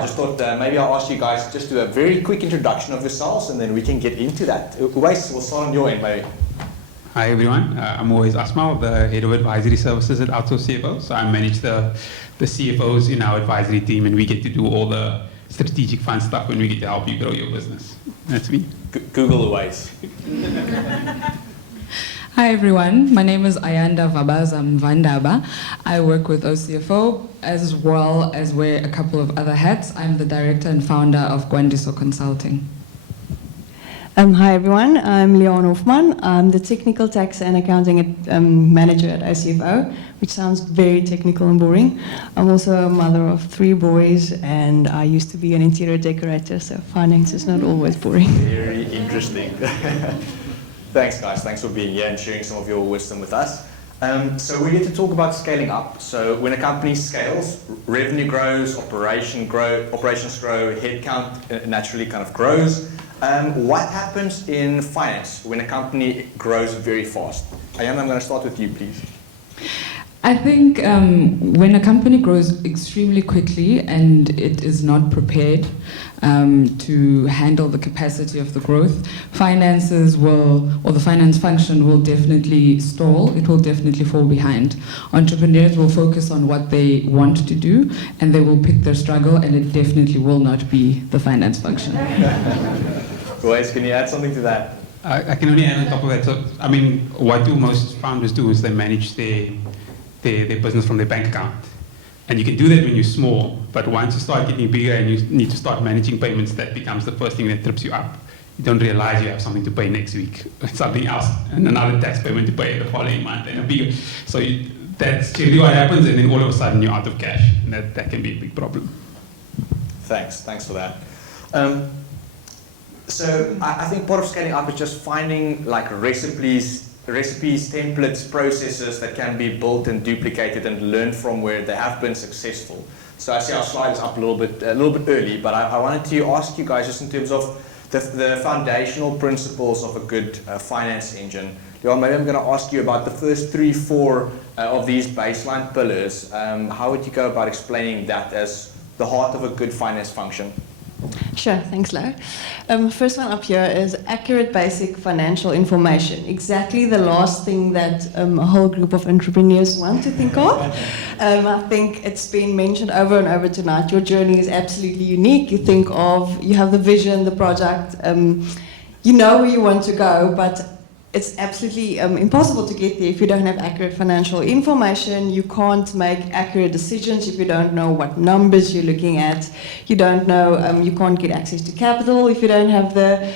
I just thought maybe I'll ask you guys to just do a very quick introduction of yourselves, and then we can get into that. Uwais, we'll start on your end, maybe. Hi everyone, I'm Uwais Asmal, the Head of Advisory Services at OCFO. So I manage the CFOs in our advisory team, and we get to do all the strategic fun stuff when we get to help you grow your business. That's me. Google Uwais. Hi everyone, my name is Ayanda Vabaza Mvandaba. I work with OCFO as well as wear a couple of other hats. I'm the director and founder of Kwandiso Consulting. Hi everyone, I'm Leanne Hoffman. I'm the Technical Tax and Accounting Manager at OCFO, which sounds very technical and boring. I'm also a mother of 3 boys, and I used to be an interior decorator, so finance is not always boring. Very interesting. Thanks guys, thanks for being here and sharing some of your wisdom with us. So we're here to talk about scaling up. So when a company scales, revenue grows, operations grow, headcount naturally kind of grows. What happens in finance when a company grows very fast? Ayanda, I'm going to start with you, please. I think when a company grows extremely quickly and it is not prepared to handle the capacity of the growth, finances will, or the finance function will definitely stall. It will definitely fall behind. Entrepreneurs will focus on what they want to do, and they will pick their struggle, and it definitely will not be the finance function. Uwais, can you add something to that? I can only add on top of that. So, I mean, what do most founders do is they manage their business from their bank account. And you can do that when you're small, but once you start getting bigger and you need to start managing payments, that becomes the first thing that trips you up. You don't realize you have something to pay next week, something else, and another tax payment to pay the following month, and a bigger. So that's really what happens, and then all of a sudden you're out of cash, and that can be a big problem. Thanks for that. So I think part of scaling up is just finding like recipes, templates, processes that can be built and duplicated and learned from where they have been successful. So I see our slide is up a little bit early, but I wanted to ask you guys just in terms of the foundational principles of a good finance engine. Leanne, maybe I'm going to ask you about the first 3, 4 of these baseline pillars. How would you go about explaining that as the heart of a good finance function? Sure, thanks Louw. First one up here is accurate basic financial information. Exactly the last thing that a whole group of entrepreneurs want to think of. I think it's been mentioned over and over tonight. Your journey is absolutely unique. You think of, you have the vision, the product, you know where you want to go, but it's absolutely impossible to get there if you don't have accurate financial information. You can't make accurate decisions if you don't know what numbers you're looking at. You don't know, you can't get access to capital if you don't have the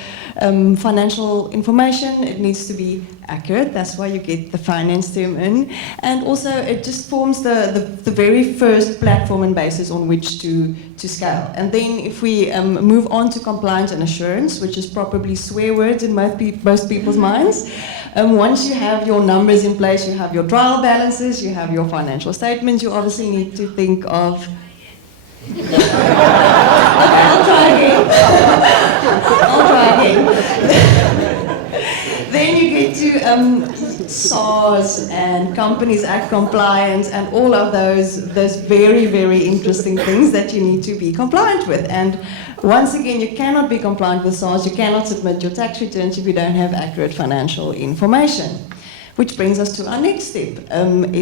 financial information. It needs to be accurate. That's why you get the finance term in. And also it just forms the very first platform and basis on which to scale. And then if we move on to compliance and assurance, which is probably swear words in most people's minds, once you have your numbers in place, you have your trial balances, you have your financial statements, you obviously need to think of I'll try again. Then you get to SARS and Companies Act compliance and all of those very, very interesting things that you need to be compliant with. And once again, you cannot be compliant with SARS, you cannot submit your tax returns if you don't have accurate financial information. Which brings us to our next step,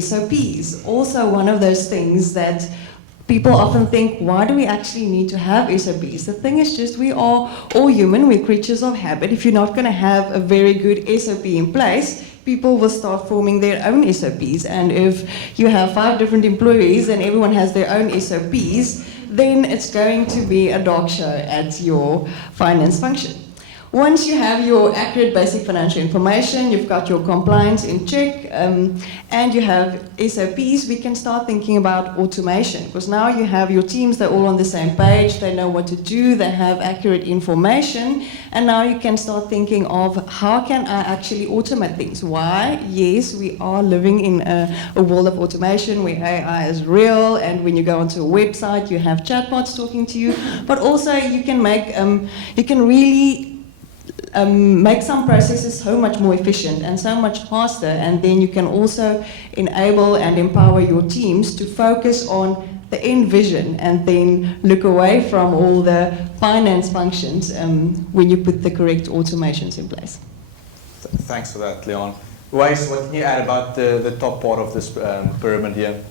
SOPs. Also one of those things that people often think, why do we actually need to have SOPs? The thing is just, we are all human, we're creatures of habit. If you're not going to have a very good SOP in place, people will start forming their own SOPs. And if you have 5 different employees and everyone has their own SOPs, then it's going to be a dog show at your finance function. Once you have your accurate basic financial information, you've got your compliance in check, and you have SOPs, we can start thinking about automation. Because now you have your teams, they're all on the same page, they know what to do, they have accurate information, and now you can start thinking of how can I actually automate things? Why? Yes, we are living in a world of automation where AI is real, and when you go onto a website, you have chatbots talking to you, but also you can make, you can really make some processes so much more efficient and so much faster, and then you can also enable and empower your teams to focus on the end vision and then look away from all the finance functions when you put the correct automations in place. Thanks for that, Leanne. Uwais, what can you add about the top part of this pyramid here?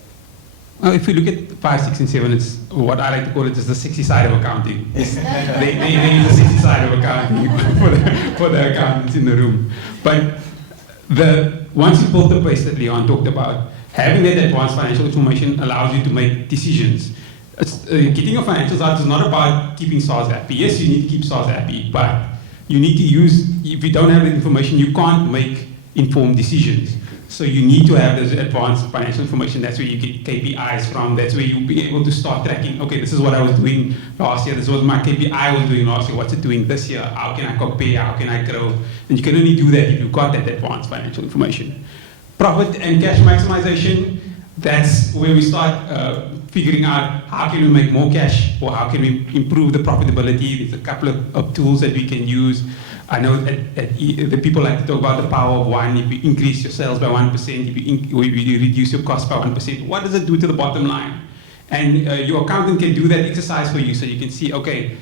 Well, if we look at 5, 6, and 7, it's what I like to call it is the sexy side of accounting. they use the sexy side of accounting for the accountants in the room. But once you build the base that Leanne talked about, having that advanced financial information allows you to make decisions. Getting your financials out is not about keeping SARS happy. Yes, you need to keep SARS happy, but you need to use, if you don't have that information, you can't make informed decisions. So you need to have this advanced financial information. That's where you get KPIs from. That's where you'll be able to start tracking, okay, this is what I was doing last year. This was my KPI I was doing last year. What's it doing this year? How can I compare? How can I grow? And you can only do that if you've got that advanced financial information. Profit and cash maximization, that's where we start figuring out how can we make more cash or how can we improve the profitability. There's a couple of tools that we can use. I know the people like to talk about the power of one. If you increase your sales by 1%, if you reduce your cost by 1%, what does it do to the bottom line? And your accountant can do that exercise for you so you can see, okay,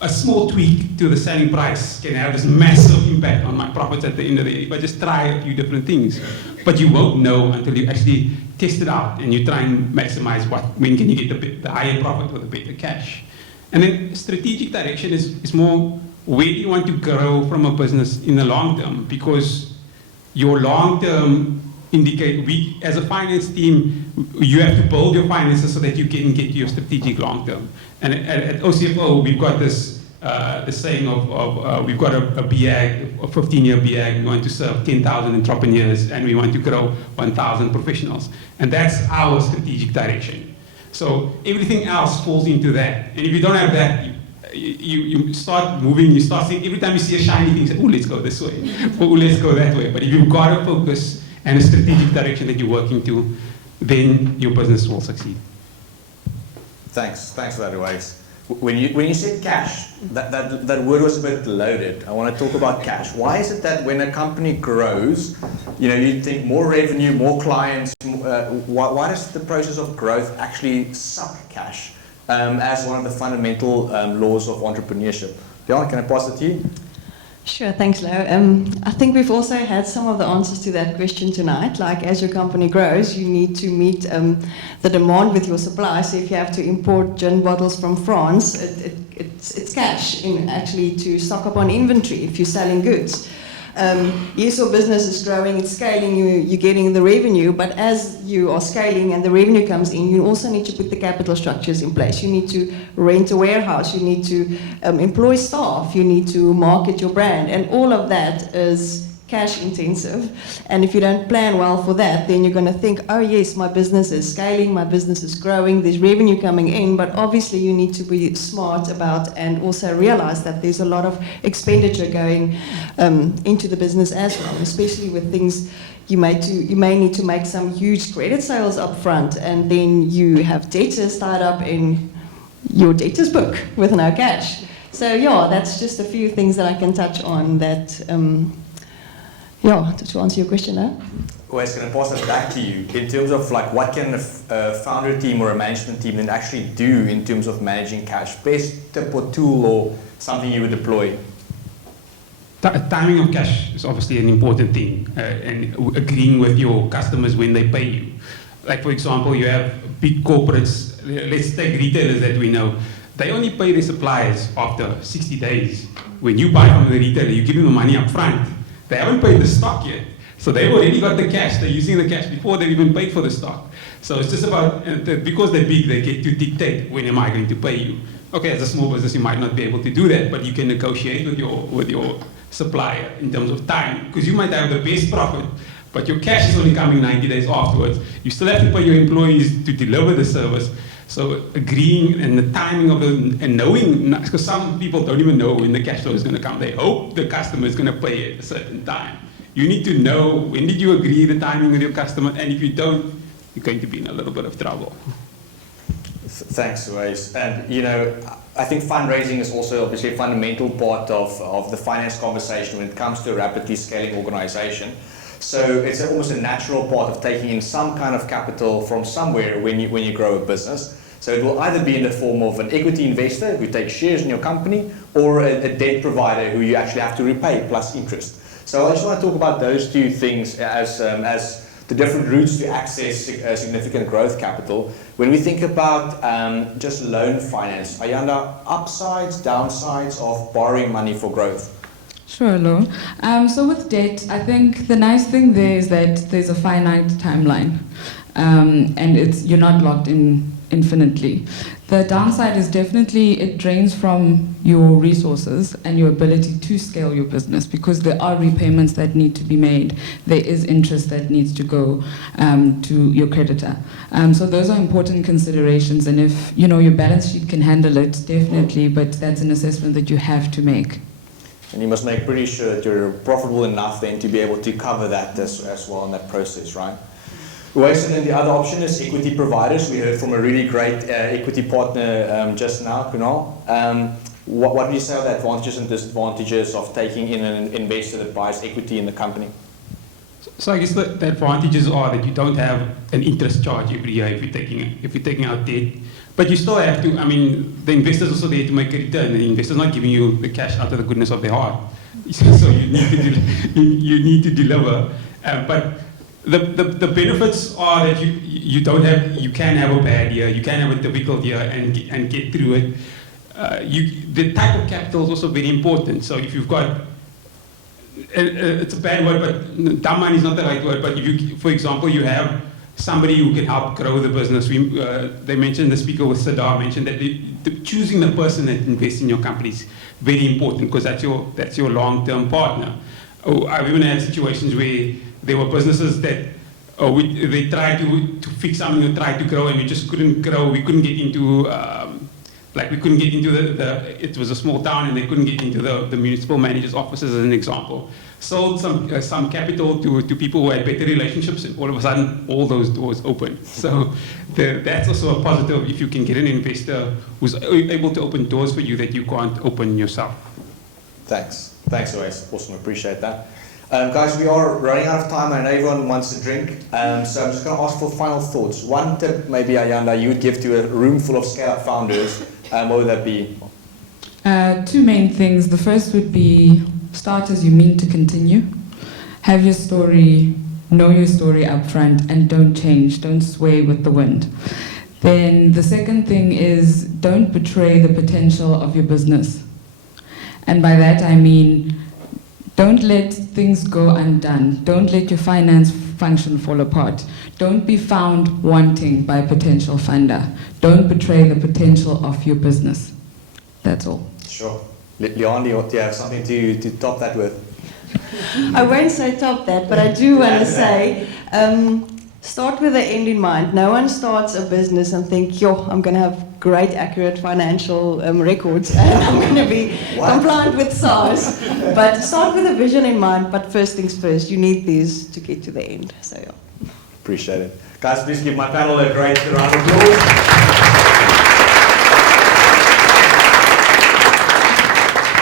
a small tweak to the selling price can have this massive impact on my profits at the end of the year if I just try a few different things. But you won't know until you actually test it out and you try and maximize when can you get the higher profit or the better cash. And then strategic direction is more, where do you want to grow from a business in the long term? Because your long term indicate, we as a finance team, you have to build your finances so that you can get your strategic long term. And at OCFO, we've got this the saying of we've got a BAG, a 15-year BAG. We want to serve 10,000 entrepreneurs and we want to grow 1,000 professionals. And that's our strategic direction. So everything else falls into that. And if you don't have that, you start moving, you start seeing, every time you see a shiny thing, you say, oh, let's go this way, or let's go that way. But if you've got a focus and a strategic direction that you're working to, then your business will succeed. Thanks for that, Uwais. When you said cash, that word was a bit loaded. I want to talk about cash. Why is it that when a company grows, you think more revenue, more clients, why does the process of growth actually suck cash as one of the fundamental laws of entrepreneurship? Leanne, can I pass it to you? Sure, thanks, Louw. I think we've also had some of the answers to that question tonight. Like, as your company grows, you need to meet the demand with your supply. So if you have to import gin bottles from France, it's cash actually to stock up on inventory if you're selling goods. Yes, your business is growing, it's scaling, you're getting the revenue, but as you are scaling and the revenue comes in, you also need to put the capital structures in place. You need to rent a warehouse, you need to employ staff, you need to market your brand, and all of that is cash intensive. And if you don't plan well for that, then you're going to think, oh yes, my business is scaling, my business is growing, there's revenue coming in, but obviously you need to be smart about and also realize that there's a lot of expenditure going into the business as well, especially with things you may need to make some huge credit sales up front, and then you have debtors tied up in your debtors book with no cash. So yeah, that's just a few things that I can touch on that to answer your question now. Uwais, can I pass it back to you in terms of like what can a founder team or a management team then actually do in terms of managing cash? Best tip or tool or something you would deploy? Timing of cash is obviously an important thing, and agreeing with your customers when they pay you. Like, for example, you have big corporates, let's take retailers that we know, they only pay their suppliers after 60 days. When you buy from the retailer, you give them the money up front. They haven't paid the stock yet. So they've already got the cash. They're using the cash before they've even paid for the stock. So it's just about, because they're big, they get to dictate when am I going to pay you. Okay, as a small business, you might not be able to do that, but you can negotiate with your supplier in terms of time, because you might have the best profit, but your cash is only coming 90 days afterwards. You still have to pay your employees to deliver the service. So agreeing and the timing of and knowing, because some people don't even know when the cash flow is going to come. They hope the customer is going to pay at a certain time. You need to know when did you agree the timing with your customer, and if you don't, you're going to be in a little bit of trouble. Thanks, Uwais. And I think fundraising is also obviously a fundamental part of the finance conversation when it comes to a rapidly scaling organization. So it's almost a natural part of taking in some kind of capital from somewhere when you grow a business. So it will either be in the form of an equity investor who takes shares in your company, or a debt provider who you actually have to repay plus interest. So I just want to talk about those two things as the different routes to access significant growth capital. When we think about just loan finance, Ayanda, upsides, downsides of borrowing money for growth? Sure, Louw. So with debt, I think the nice thing there is that there's a finite timeline, and you're not locked in infinitely. The downside is definitely it drains from your resources and your ability to scale your business, because there are repayments that need to be made. There is interest that needs to go to your creditor. So those are important considerations, and if your balance sheet can handle it, definitely, but that's an assessment that you have to make. And you must make pretty sure that you're profitable enough then to be able to cover that as well in that process, right? Uwais, and then the other option is equity providers. We heard from a really great equity partner just now, Kunal. What do you say are the advantages and disadvantages of taking in an investor that buys equity in the company? So I guess the advantages are that you don't have an interest charge every year if you're taking out debt. But you still have to, the investor's also there to make a return. The investor's not giving you the cash out of the goodness of their heart. So you need to deliver. But the benefits are that you can have a bad year, you can have a difficult year and get through it. The type of capital is also very important. So if you've got, it's a bad word, but dumb money is not the right word, but if you, for example, you have somebody who can help grow the business. They mentioned, the speaker with Sadar mentioned that choosing the person that invests in your company is very important, because that's your long-term partner. I've even had situations where there were businesses that they tried to fix something, they tried to grow, and we just couldn't grow. We couldn't get into it was a small town, and they couldn't get into the municipal manager's offices, as an example. Sold some capital to people who had better relationships, and all of a sudden all those doors open. So that's also a positive if you can get an investor who's able to open doors for you that you can't open yourself. Thanks, Uwais. Awesome, appreciate that. Guys, we are running out of time and everyone wants a drink, so I'm just going to ask for final thoughts. One tip, maybe Ayanda, you would give to a room full of scale-up founders, what would that be? Two main things. The first would be start as you mean to continue. Have your story, know your story up front, and don't change, don't sway with the wind. Then the second thing is don't betray the potential of your business. And by that I mean, don't let things go undone. Don't let your finance function fall apart. Don't be found wanting by a potential funder. Don't betray the potential of your business. That's all. Sure. Leanne, do you have something to top that with? I won't say top that, but I do want to say, start with the end in mind. No one starts a business and think, yo, I'm going to have great, accurate financial records and I'm going to be compliant with SARS. But start with a vision in mind, but first things first, you need these to get to the end. So, yeah. Appreciate it. Guys, please give my panel a great round of applause.